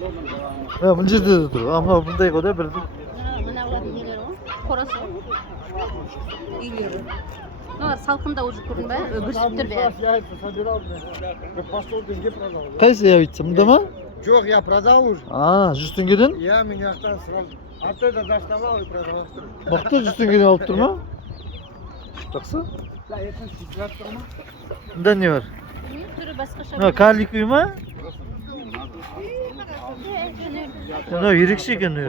мына жерде де тұр. Мынау мындай ғой да бірдей. Мыналардың нелері ғой. Қорасы ғой. Үйлері. Мыналар салқында уже көрдің бе? Өсіп тұр бәрі. Қайсы я айтсам, мұнда ма? Жоқ, я продал уже. 100 теңгеден? Я меня там сразу. Оттуда доставал и продавал. Бақты 100 теңгеден алып тұр ма? Жақсы. Мұнда не бар? Түрі басқаша. Мына карлик үй ма? Мынау ерекше екен үй.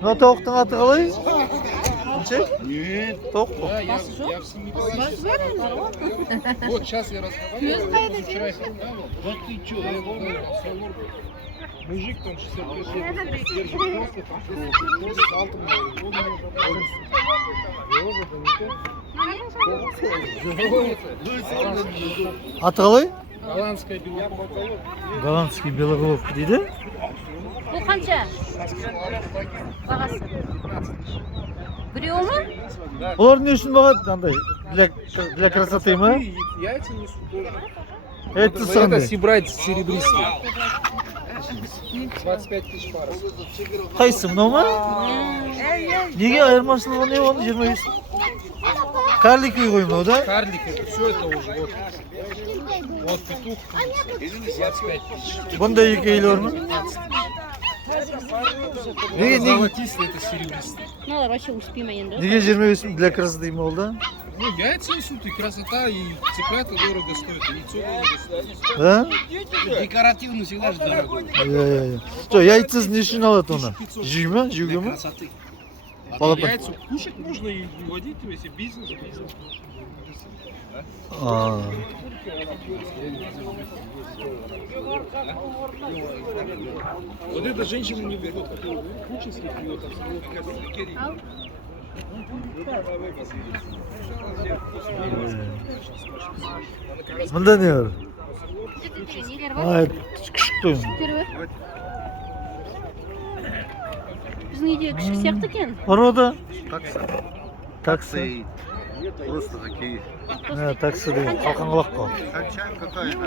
Мына тауықтың аты қалай? Қанша? Тауық қой. Басы жоқ? Вот сейчас я разговариваю. Вчера их отдал. Вот ты чё? Мужик там 65 лет держит просто там Аты қалай? голландская белокровка. Голландский белоголовка дейді. Бұл қанша? Бағасы. Біреуі ма? Олар не үшін бағады? Андай, для красоты ма? Яйца несут тоже. Это Это сандай. сибрайт серебристый. 25 тысяч пар. Қайсы, мынау ма? Неге айырмашылығы не оны 25? Карлик үй ғой мынау да? Карлик, это все это уже вот. Вот петух 25 тысяч. Бұнда екі үйлі бар ма? Неге Золотистый это серебристый. Мыналар вообще успеймай енді. неге 25 для красоты ма ол да? Ну, яйца несут, и красота, и цыплята дорого стоят, и яйцо дорого стоит. Да? Декоративно всегда же дорого. Иә. Жоқ, яйцыз не үшін алады оны? Жей ма? Жеуге ма? Красоты. Балапан. Яйца кушать можно и водить, если бизнес. Вот эта женщина не берет, куча слепила, Мұнда не бар? Нелер бар? Күшік қой. Түрі. Біздің үйде күшік сияқты екен. Порода? Такса. Таксы. Просто такие. Таксы деген қалқан құлақ қой. Конча какая-то.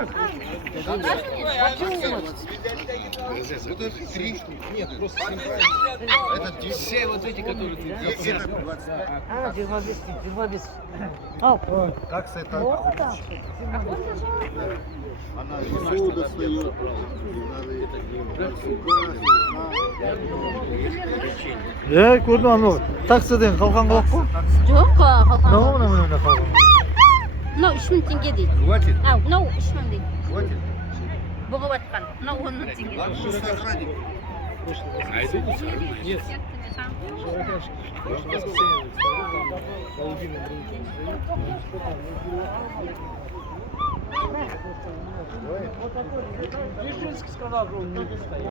Вот это 3. Нет, просто Это 10. все вот эти, которые ты... Это 25. 25. Такса это. Она лицо достает. Көрдім анау таксы деген қалқан құлақ қой. Жоқ, қалқан. Мынау қалқан. Мынау 3 мың теңге дейді. Хватит. Мынау 3 мың дейді. Хватит. Бұғып атқан. Мынау 10 мың теңге. Пусть охранник. А это нет. Дзержинский сказал, что он не стоит.